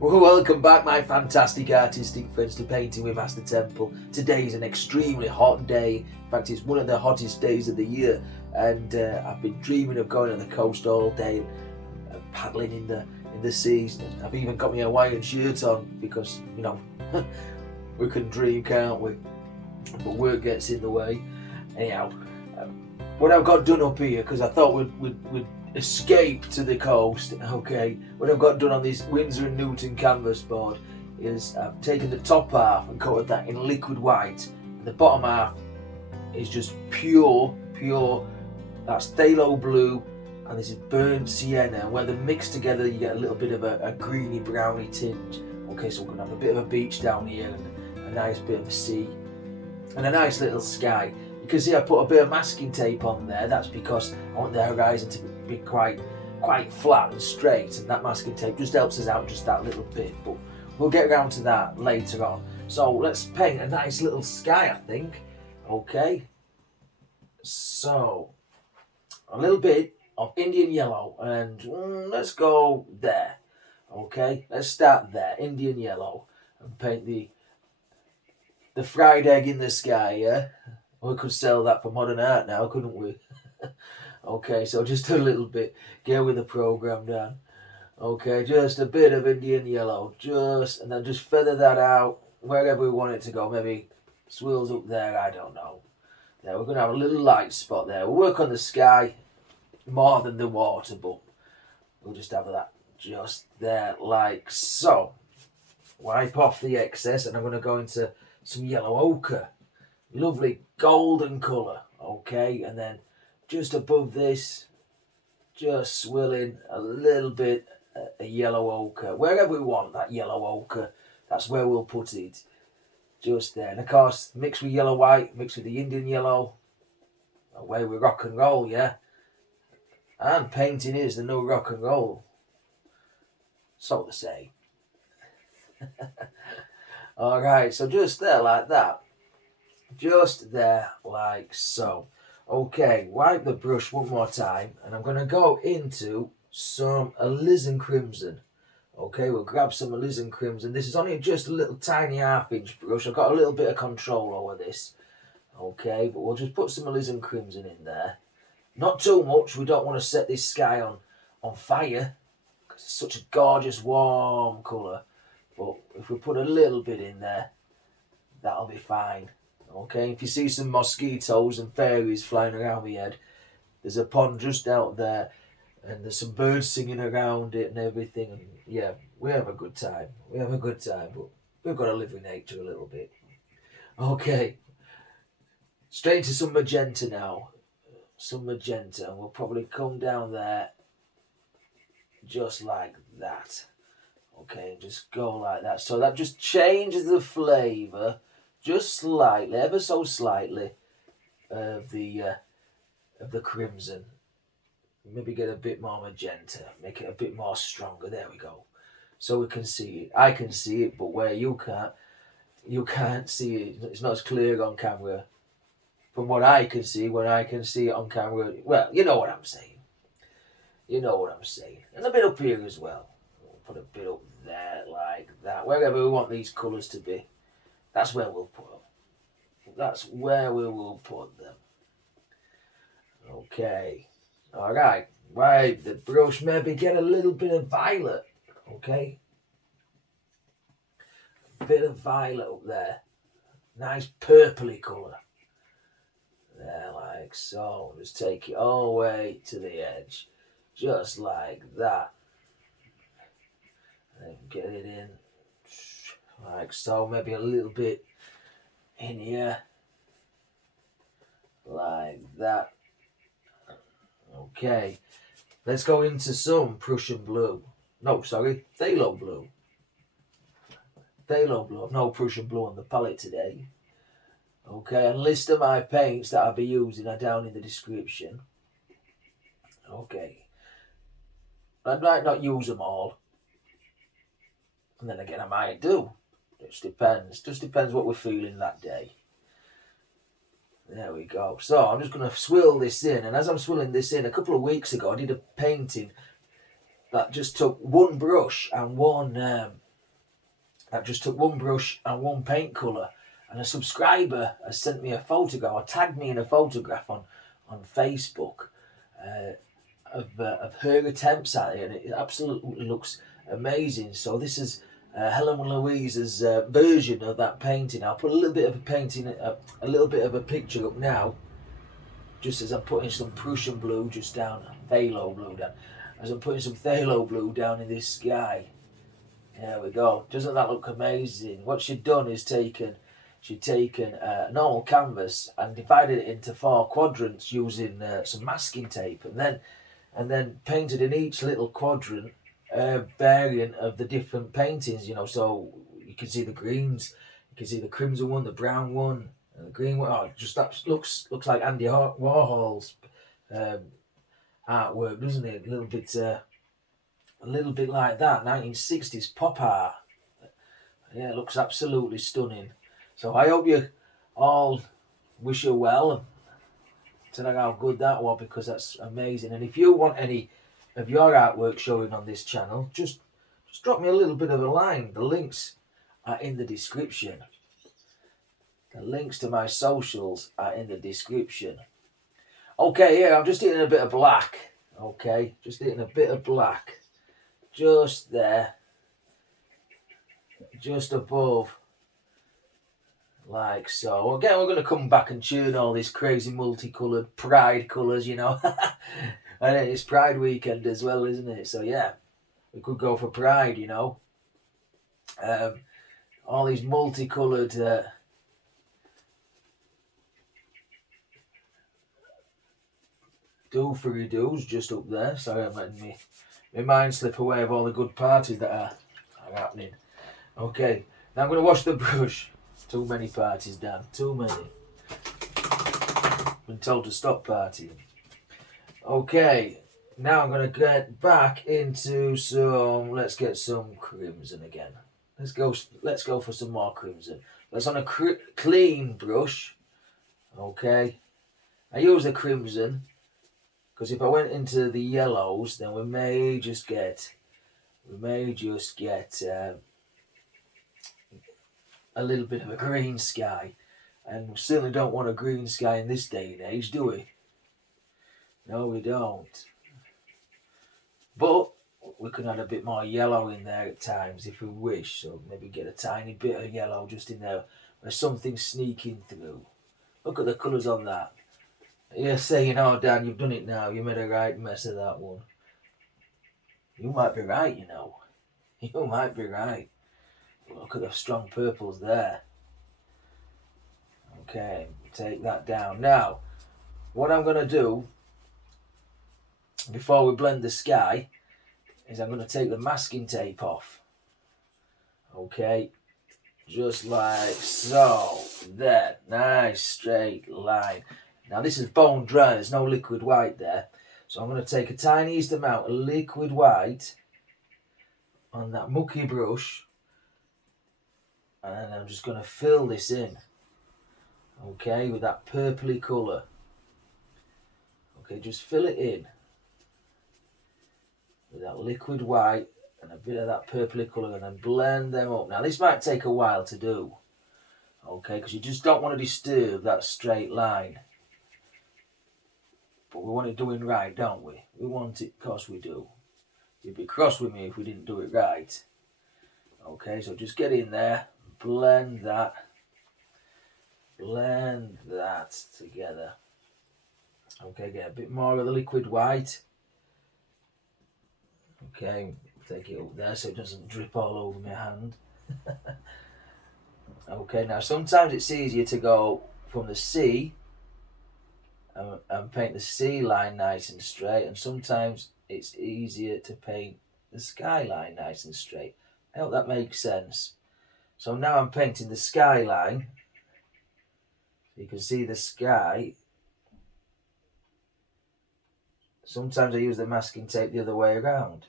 Well, welcome back, my fantastic artistic friends, to Painting with Master Temple. Today is an extremely hot day. In fact, it's one of the hottest days of the year, and I've been dreaming of going on the coast all day and paddling in the seas. I've even got my Hawaiian shirt on because, you know, we can dream, can't we? But work gets in the way. Anyhow, what I've got done up here, because I thought we'd escape to the coast, okay, what I've got done on this Winsor & Newton canvas board is I've taken the top half and coated that in liquid white, and the bottom half is just pure, that's phthalo blue, and this is burnt sienna, and where they're mixed together you get a little bit of a greeny browny tinge. Okay, so we're going to have a bit of a beach down here and a nice bit of a sea and a nice little sky. You can see I put a bit of masking tape on there. That's because I want the horizon to be quite flat and straight, and that masking tape just helps us out just that little bit, but we'll get around to that later on. So let's paint a nice little sky, I think. Okay, so a little bit of Indian yellow, and let's go there. Okay, let's start there, Indian yellow, and paint the fried egg in the sky, yeah? We could sell that for modern art now, couldn't we? Okay, so just a little bit. Get with the program, Dan. Okay, just a bit of Indian yellow. And then just feather that out wherever we want it to go. Maybe swirls up there, I don't know. There, we're going to have a little light spot there. We'll work on the sky more than the water, but we'll just have that just there, like so. Wipe off the excess, and I'm going to go into some yellow ochre. Lovely golden colour, okay, and then just above this, just swirling a little bit of yellow ochre. Wherever we want that yellow ochre, that's where we'll put it. Just there. And of course, mix with yellow white, mix with the Indian yellow. Away with rock and roll, yeah? And painting is the new rock and roll. So to say. Alright, so just there like that. Just there like so. Okay, wipe the brush one more time, and I'm going to go into some alizarin crimson. Okay, we'll grab some alizarin crimson. This is only just a little tiny 1/2 inch brush. I've got a little bit of control over this. Okay, but we'll just put some alizarin crimson in there. Not too much. We don't want to set this sky on fire, because it's such a gorgeous warm colour. But if we put a little bit in there, that'll be fine. Okay, if you see some mosquitoes and fairies flying around my head, there's a pond just out there, and there's some birds singing around it and everything, and yeah, we have a good time. But we've got to live with nature a little bit. Okay, straight to some magenta now. Some magenta, and we'll probably come down there just like that. Okay, just go like that. So that just changes the flavour just slightly, ever so slightly, of the crimson. Maybe get a bit more magenta, make it a bit more stronger. There we go. So we can see it. I can see it, but where you can't see it. It's not as clear on camera. From what I can see, when I can see it on camera, well, you know what I'm saying. And a bit up here as well. We'll put a bit up there like that. Wherever we want these colours to be, that's where we'll put them. That's where we will put them. Okay. Alright. Wipe the brush. Maybe get a little bit of violet. Okay. A bit of violet up there. Nice purpley colour. There, like so. Just take it all the way to the edge. Just like that. And then get it in. Like so. Maybe a little bit in here. Like that. Okay. Let's go into some Prussian blue. No, sorry. Phthalo blue. I've no Prussian blue on the palette today. Okay, and list of my paints that I'll be using are down in the description. Okay. I might not use them all. And then again, I might do. It just depends. Just depends what we're feeling that day. There we go. So I'm just going to swirl this in. And as I'm swirling this in, a couple of weeks ago, I did a painting that just took one brush and one that just took one brush and one paint colour. And a subscriber has sent me a photograph, or tagged me in a photograph on Facebook of her attempts at it, and it absolutely looks amazing. So this is Helen Louise's version of that painting. I'll put a little bit of a painting, a little bit of a picture up now, just as I'm putting some Prussian blue just down, phthalo blue down, as I'm putting some phthalo blue down in this sky. There we go. Doesn't that look amazing? What she'd done is she'd taken a normal canvas and divided it into 4 quadrants using some masking tape, and then painted in each little quadrant a variant of the different paintings. So you can see the greens, you can see the crimson one, the brown one, and the green one. Oh, just that looks like Andy Warhol's artwork, doesn't it? A little bit like that, 1960s pop art. Yeah, it looks absolutely stunning. So I hope you all wish her well and tell her how good that was, because that's amazing. And if you want any of your artwork showing on this channel, just drop me a little bit of a line. The links are in the description. The links to my socials are in the description. Okay, here, I'm just hitting a bit of black. Okay, just hitting a bit of black. Just there, just above, like so. Again, we're going to come back and tune all these crazy multicoloured pride colours, And it's Pride weekend as well, isn't it? So yeah, we could go for pride, all these multicoloured do-for-doos just up there. Sorry, I'm letting my mind slip away of all the good parties that are happening. Okay, now I'm going to wash the brush. Too many parties, Dan. Too many. Been told to stop partying. Okay, now I'm going to get back into some. Let's get some crimson again. Let's go for some more crimson. That's on a clean brush. Okay, I use the crimson because if I went into the yellows, then we may just get a little bit of a green sky, and we certainly don't want a green sky in this day and age, do we? No, we don't. But we can add a bit more yellow in there at times if we wish. So maybe get a tiny bit of yellow just in there where something's sneaking through. Look at the colours on that. You're saying, oh Dan, you've done it now. You made a right mess of that one. You might be right, You might be right. Look at the strong purples there. Okay, take that down. Now, what I'm going to do before we blend the sky is I'm going to take the masking tape off. Okay, just like so. There, nice straight line. Now this is bone dry, there's no liquid white there. So I'm going to take a tiniest amount of liquid white on that mucky brush, and I'm just going to fill this in. Okay, with that purpley colour. Okay, just fill it in with that liquid white and a bit of that purpley colour, and then blend them up. Now this might take a while to do, okay, because you just don't want to disturb that straight line. But we want it doing right, don't we? We want it, of course we do. You'd be cross with me if we didn't do it right. Okay, so just get in there, blend that together. Okay, get a bit more of the liquid white. Okay, take it up there so it doesn't drip all over my hand. Okay, now sometimes it's easier to go from the sea and paint the sea line nice and straight, and sometimes it's easier to paint the skyline nice and straight. I hope that makes sense. So now I'm painting the skyline. You can see the sky. Sometimes I use the masking tape the other way around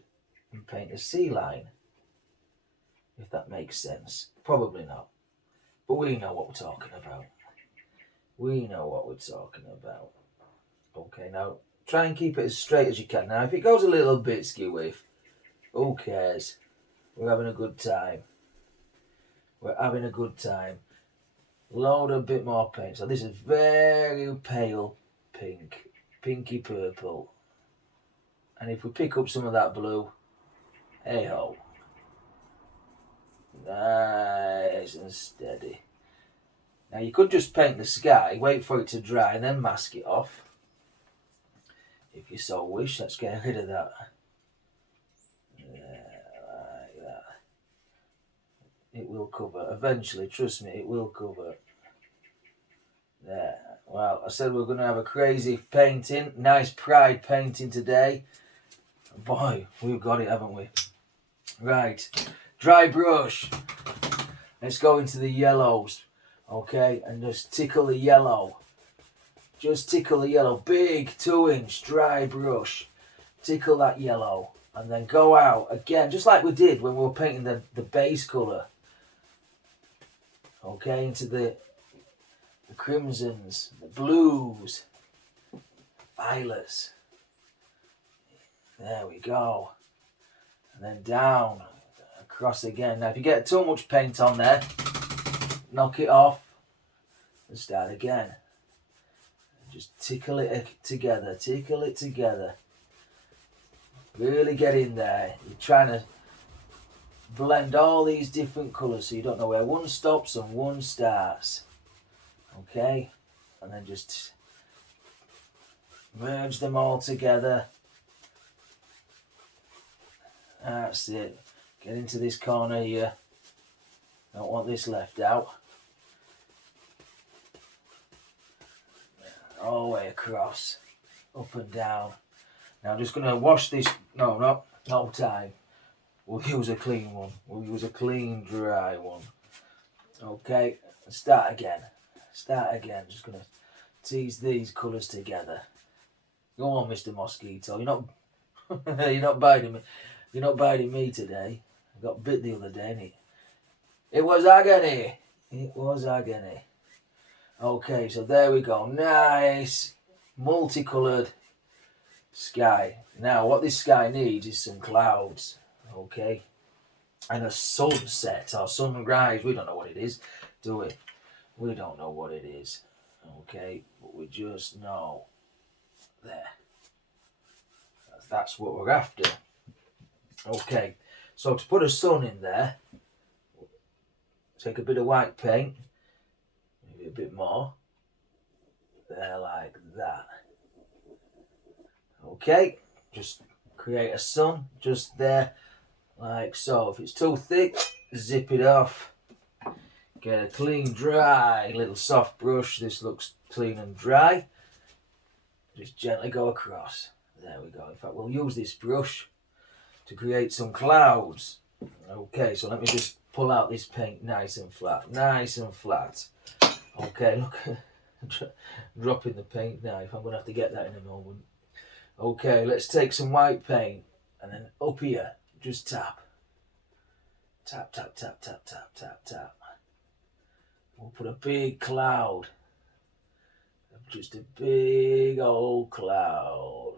and paint the sea line, if that makes sense. Probably not, but we know what we're talking about. We know what we're talking about. Okay, now try and keep it as straight as you can. Now if it goes a little bit skewy, who cares? We're having a good time. We're having a good time. Load a bit more paint. So this is very pale pink, pinky purple. And if we pick up some of that blue, hey ho. Nice and steady. Now you could just paint the sky, wait for it to dry and then mask it off. If you so wish. Let's get rid of that. Like that. It will cover. Eventually, trust me, it will cover. There. Well, I said we're going to have a crazy painting. Nice pride painting today. Boy, we've got it, haven't we? Right. Dry brush. Let's go into the yellows. Okay, and just tickle the yellow. Just tickle the yellow. Big 2-inch dry brush. Tickle that yellow. And then go out again, just like we did when we were painting the base colour. Okay, into the crimsons, the blues, violets. There we go. And then down, across again. Now if you get too much paint on there, knock it off and start again. Just tickle it together, tickle it together. Really get in there. You're trying to blend all these different colours so you don't know where one stops and one starts. Okay? And then just merge them all together. That's it. Get into this corner here. Don't want this left out. All the way across. Up and down. Now I'm just going to wash this. No time. We'll use a clean one. We'll use a clean, dry one. Okay, start again. Start again. Just going to tease these colours together. Go on, Mr. Mosquito. You're not you're not biting me. You're not biting me today. I got bit the other day, innit? It was agony. It was agony. Okay, so there we go. Nice, multicoloured sky. Now, what this sky needs is some clouds. Okay, and a sunset or sunrise. We don't know what it is, do we? We don't know what it is. Okay, but we just know there. That's what we're after. Okay, so to put a sun in there, take a bit of white paint, maybe a bit more. There, like that. Okay, just create a sun just there. Like so. If it's too thick, zip it off. Get a clean, dry, little soft brush. This looks clean and dry. Just gently go across. There we go. In fact, we'll use this brush to create some clouds. Okay, so let me just pull out this paint nice and flat. Nice and flat. Okay, look. Dropping the paint knife. I'm going to have to get that in a moment. Okay, let's take some white paint. And then up here. Just tap. Tap, tap, tap, tap, tap, tap, tap. We'll put a big cloud. Just a big old cloud.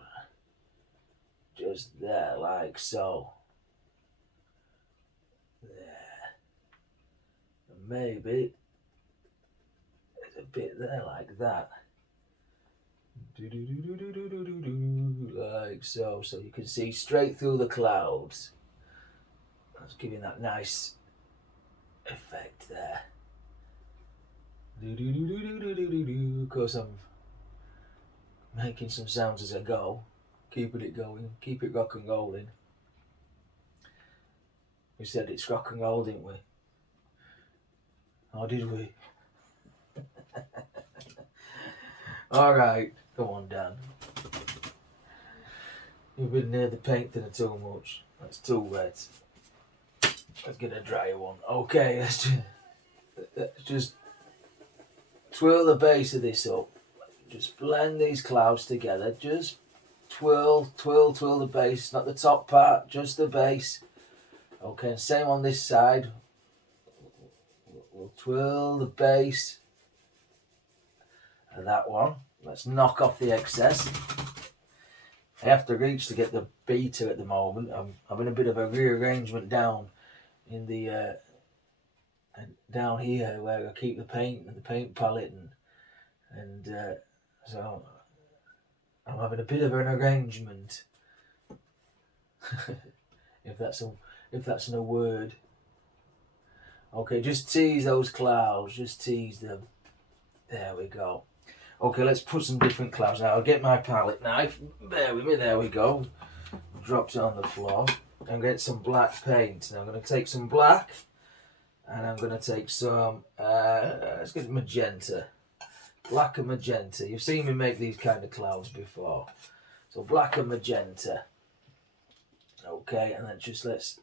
Just there, like so. There. And maybe there's a bit there like that. Like so. So you can see straight through the clouds. That's giving that nice effect there. Of course, I'm making some sounds as I go, keeping it going, keep it rock and rolling. We said it's rock and roll, didn't we? Or did we? Alright, come on, Dan. You've been near the paint thinner too much. That's too wet. Let's get a drier one. Okay, let's just twirl the base of this up. Just blend these clouds together. Just twirl the base. Not the top part, just the base. Okay, same on this side. We'll twirl the base of that one. Let's knock off the excess. I have to reach to get the beater at the moment. I'm having a bit of a rearrangement down in the and down here where I keep the paint and the paint palette, and so I'm having a bit of an arrangement, if that's no word. Okay, just tease those clouds, just tease them. There we go. Okay, let's put some different clouds now. I'll get my palette knife. Bear with me. There we go. Dropped it on the floor. And get some black paint. Now I'm going to take some black, and I'm going to take some. Let's get magenta. Black and magenta. You've seen me make these kind of clouds before. So black and magenta. Okay, and then let's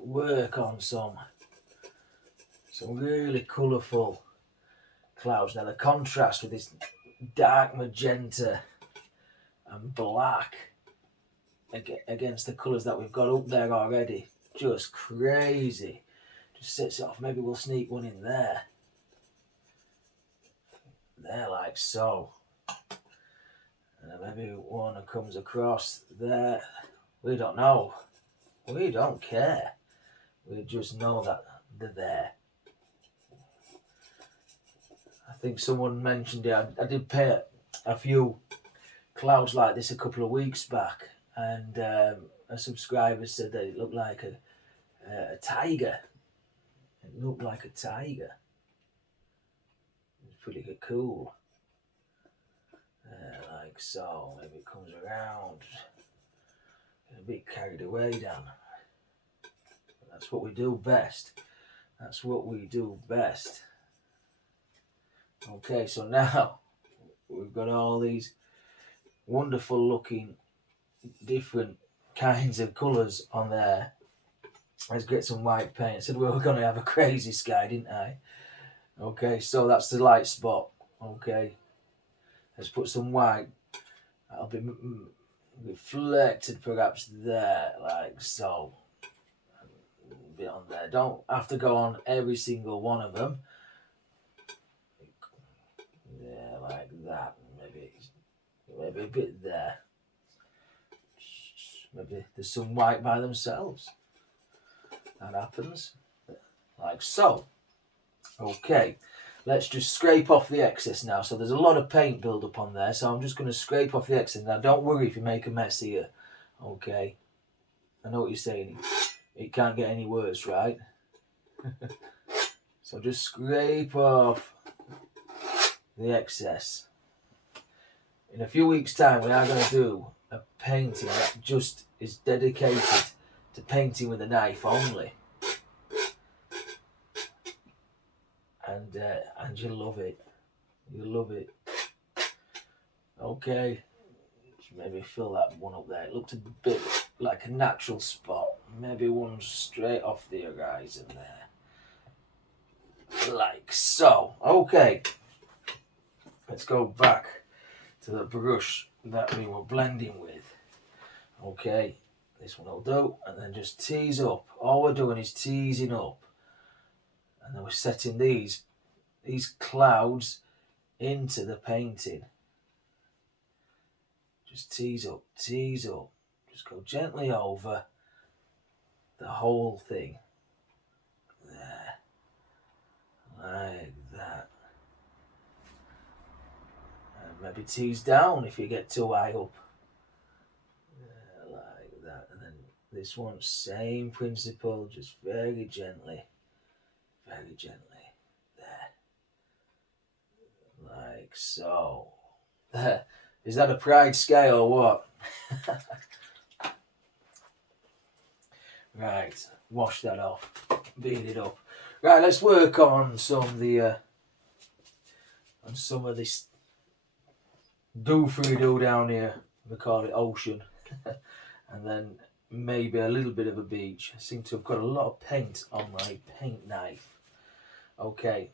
work on some really colourful clouds. Now the contrast with this dark magenta and black against the colours that we've got up there already, just crazy. Just sets it off. Maybe we'll sneak one in there. There, like so. And then maybe one that comes across there. We don't know. We don't care. We just know that they're there. I think someone mentioned it. I did paint a few clouds like this a couple of weeks back, and a subscriber said that it looked like a tiger. It looked like a tiger. It's pretty cool. Like so. Maybe it comes around. Get a bit carried away down. That's what we do best. That's what we do best. Okay, so now we've got all these wonderful looking different kinds of colours on there. Let's get some white paint. I said we were going to have a crazy sky, didn't I? Okay, so that's the light spot. Okay, let's put some white. That'll be reflected perhaps there, like so. A bit on there. Don't have to go on every single one of them. Yeah, like that. Maybe a bit there. Maybe there's some white by themselves. That happens. Like so. Okay. Let's just scrape off the excess now. So there's a lot of paint build up on there. So I'm just going to scrape off the excess. Now don't worry if you make a mess here. Okay. I know what you're saying. It can't get any worse, right? So just scrape off the excess. In a few weeks' time, we are going to do a painting that just is dedicated to painting with a knife only, and you'll love it. You'll love it. Okay, maybe fill that one up there. It looked a bit like a natural spot. Maybe one straight off the horizon there, like so. Okay, let's go back to the brush that we were blending with. Okay, this one will do, and then just tease up. All we're doing is teasing up, and then we're setting these clouds into the painting. Just tease up, tease up. Just go gently over the whole thing. There, like that. Maybe tease down if you get too high up. Like that. And then this one, same principle, just very gently. Very gently. There. Like so. Is that a pride scale or what? Right. Wash that off. Beat it up. Right, let's work on some of this do down here. We call it ocean. And then maybe a little bit of a beach. I seem to have got a lot of paint on my paint knife. Okay.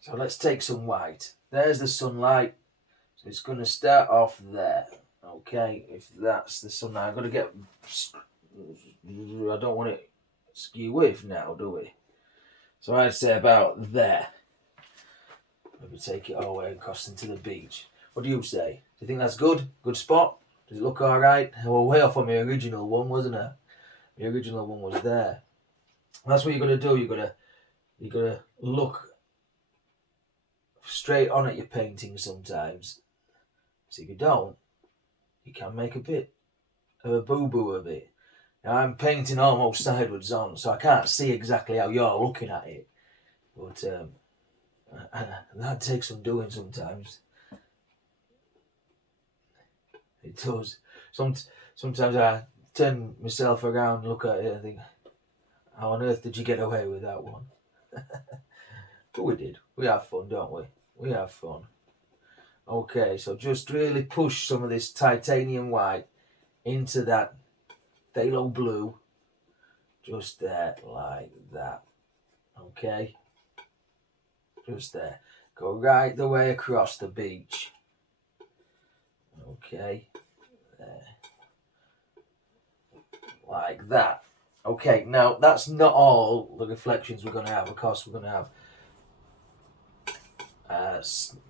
So let's take some white. There's the sunlight. So it's going to start off there. Okay, if that's the sunlight. I've got to get... I don't want it skew with now, do we? So I'd say about there. Maybe take it all the way across into the beach. What do you say? Do you think that's good? Good spot? Does it look alright? Well, way off on my original one, wasn't it? The original one was there. That's what you're going to do. You're gonna look straight on at your painting sometimes. So if you don't, you can make a bit of a boo-boo of it. Now I'm painting almost sideways on, so I can't see exactly how you're looking at it. But that takes some doing sometimes. It does. Sometimes I turn myself around and look at it and think, how on earth did you get away with that one? But we did. We have fun, don't we? We have fun. Okay, so just really push some of this titanium white into that phthalo blue. Just there, like that. Okay? Just there. Go right the way across the beach. Okay? There. Like that. Okay, now that's not all the reflections we're going to have. Of course, we're going to have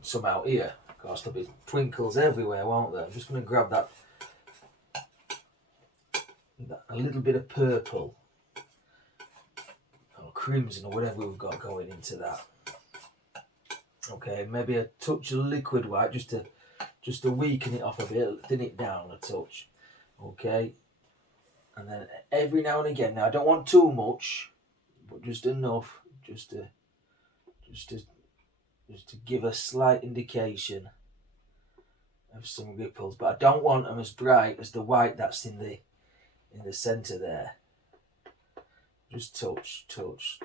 some out here. Of course, there'll be twinkles everywhere, won't there? I'm just going to grab that a little bit of purple or crimson or whatever we've got going into that. Okay, maybe a touch of liquid white just to weaken it off a bit, thin it down a touch. Okay, and then every now and again. Now I don't want too much, but just enough, just to give a slight indication of some ripples. But I don't want them as bright as the white that's in the centre there. Just touch. Just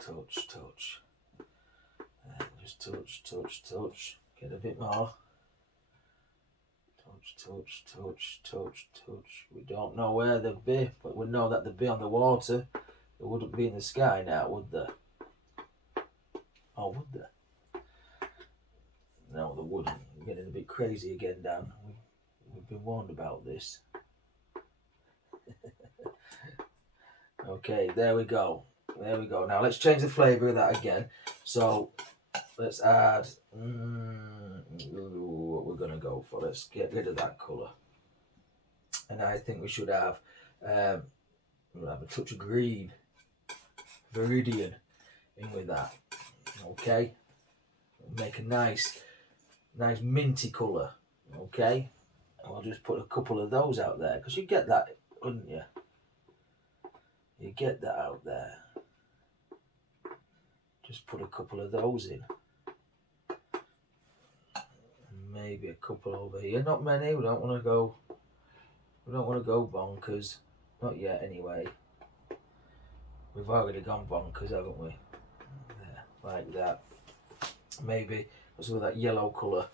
touch. Get a bit more. Touch. We don't know where they'll be, but we know that they'll be on the water. They wouldn't be in the sky now, would they? Oh, would they? No, they wouldn't. We're getting a bit crazy again, Dan. We've been warned about this. Okay, there we go. Now let's change the flavour of that again. So let's add what we're going to go for. Let's get rid of that colour. And I think we should have we'll have a touch of green, Viridian, in with that. Okay, make a nice minty colour. Okay, I'll just put a couple of those out there because you get that, wouldn't you? You get that out there. Just put a couple of those in. Maybe a couple over here. Not many. We don't want to go bonkers. Not yet, anyway. We've already gone bonkers, haven't we? There, like that. Maybe some of that yellow colour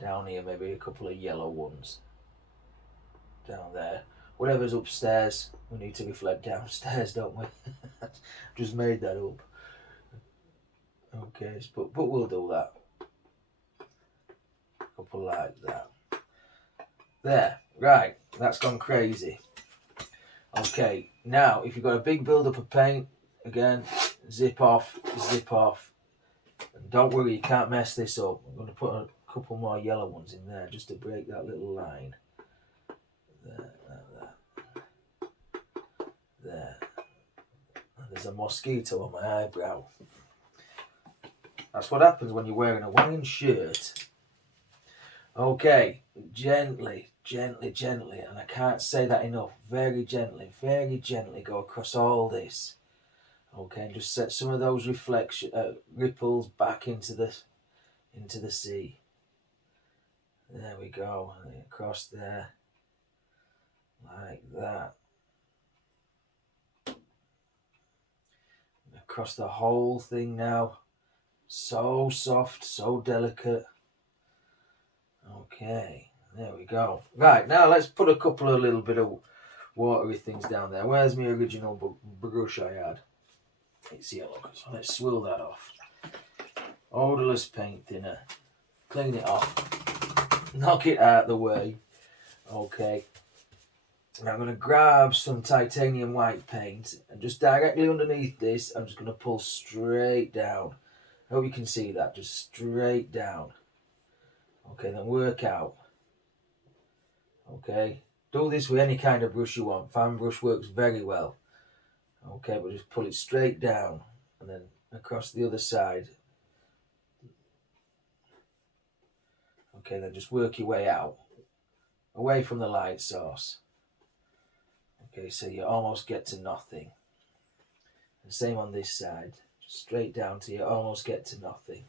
down here. Maybe a couple of yellow ones down there. Whatever's upstairs, we need to reflect downstairs, don't we? Just made that up. Okay, but we'll do that. A couple like that. There, right, that's gone crazy. Okay, now if you've got a big build-up of paint, again, zip off. And don't worry, you can't mess this up. I'm going to put a couple more yellow ones in there just to break that little line. There. And there's a mosquito on my eyebrow. That's what happens when you're wearing a wanging shirt. Okay, gently, and I can't say that enough. Very gently go across all this. Okay, and just set some of those ripples back into the sea. There we go, and across there, like that. And across the whole thing now. So soft, so delicate. Okay, there we go. Right, now let's put a couple of little bit of watery things down there. Where's my original brush I had? It's yellow, so let's swirl that off. Odorless paint thinner. Clean it off. Knock it out of the way. Okay. Now I'm going to grab some titanium white paint and just directly underneath this, I'm just going to pull straight down. I hope you can see that, just straight down. Okay, then work out. Okay, do this with any kind of brush you want. Fan brush works very well. Okay, but just pull it straight down and then across the other side. Okay, then just work your way out, away from the light source. Okay, so you almost get to nothing. And same on this side, just straight down till you almost get to nothing.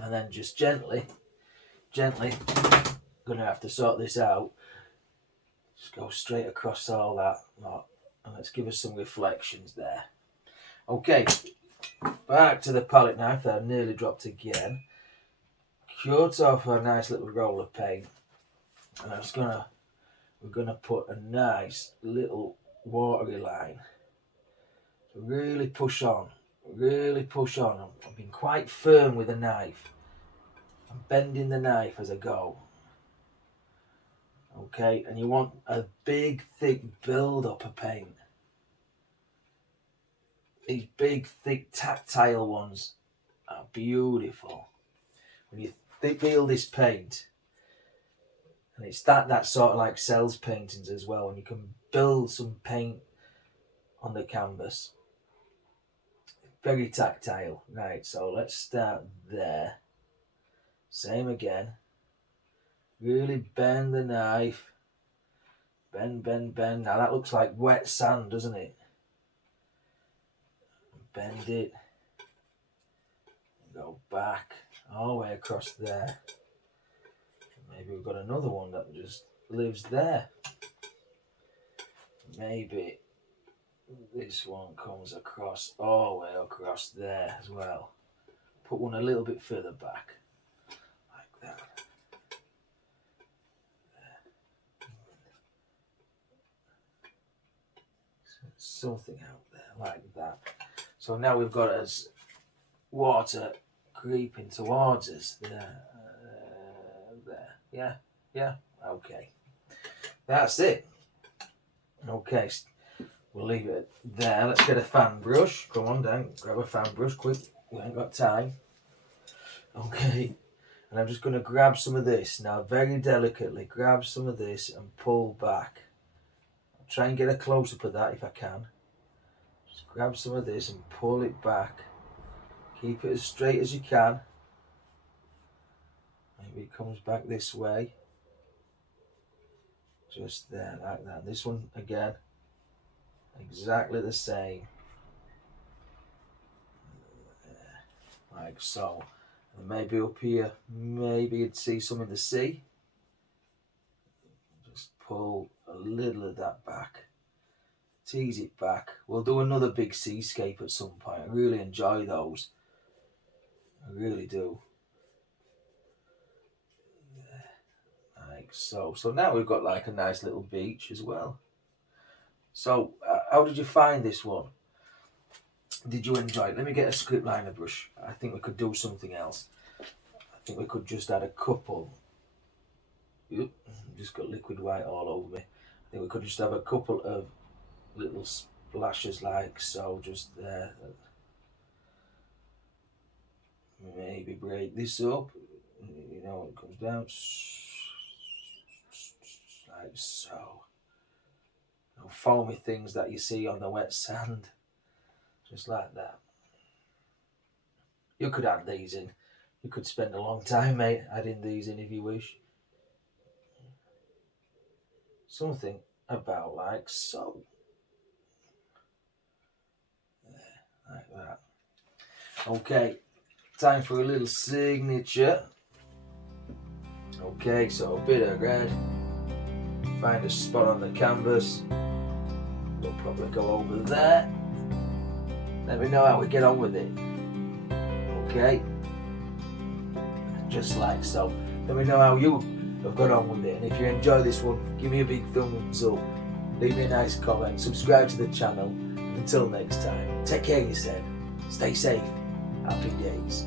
And then just gently, gonna have to sort this out. Just go straight across all that lot, and let's give us some reflections there. Okay, back to the palette knife that I nearly dropped again. Cut off a nice little roll of paint, and we're gonna put a nice little watery line. So really push on, really push on. I'm being quite firm with the knife. I'm bending the knife as I go. Okay, and you want a big, thick build up of paint. These big, thick, tactile ones are beautiful. When you feel this paint, and it's that sort of like cells paintings as well, when you can build some paint on the canvas. Very tactile. Right, so let's start there. Same again. Really bend the knife. Bend. Now that looks like wet sand, doesn't it? Bend it. Go back all the way across there. Maybe we've got another one that just lives there. Maybe this one comes across all the way across there as well. Put one a little bit further back, like that. Something out there like that. So now we've got us water creeping towards us. There. Yeah. Okay. That's it. Okay. We'll leave it there. Let's get a fan brush. Come on down. Grab a fan brush quick. We ain't got time. Okay. And I'm just going to grab some of this. Now, very delicately, grab some of this and pull back. I'll try and get a close-up of that if I can. Just grab some of this and pull it back. Keep it as straight as you can. Maybe it comes back this way. Just there, like that. This one, again, exactly the same. Like so. And maybe up here, maybe you'd see some in the sea. Just pull a little of that back. Tease it back. We'll do another big seascape at some point. I really enjoy those. I really do. Like so. So now we've got like a nice little beach as well. So how did you find this one? Did you enjoy it? Let me get a script liner brush. I think we could do something else. I think we could just add a couple. Oop, just got liquid white all over me. I think we could just have a couple of little splashes like so, just there. Maybe break this up. You know, it comes down like so. No foamy things that you see on the wet sand. Just like that. You could add these in. You could spend a long time, mate, adding these in if you wish. Something about like so. There, like that. Okay, time for a little signature. Okay, so a bit of red. Find a spot on the canvas. We'll probably go over there. Let me know how we get on with it. Okay, just like so. Let me know how you have got on with it, and if you enjoy this one, give me a big thumbs up, leave me a nice comment, subscribe to the channel. Until next time, take care of yourself, stay safe, happy days.